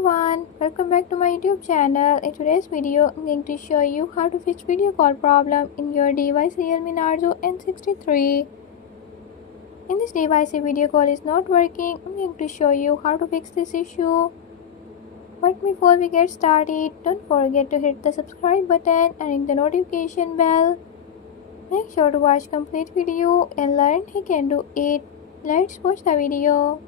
everyone, welcome back to my YouTube channel. In today's video, I'm going to show you how to fix video call problem in your device Realme Narzo N63. In this device, a video call is not working. I'm going to show you how to fix this issue. But before we get started, don't forget to hit the subscribe button and ring the notification bell. Make sure to watch complete video and learn he can do it. Let's watch the video.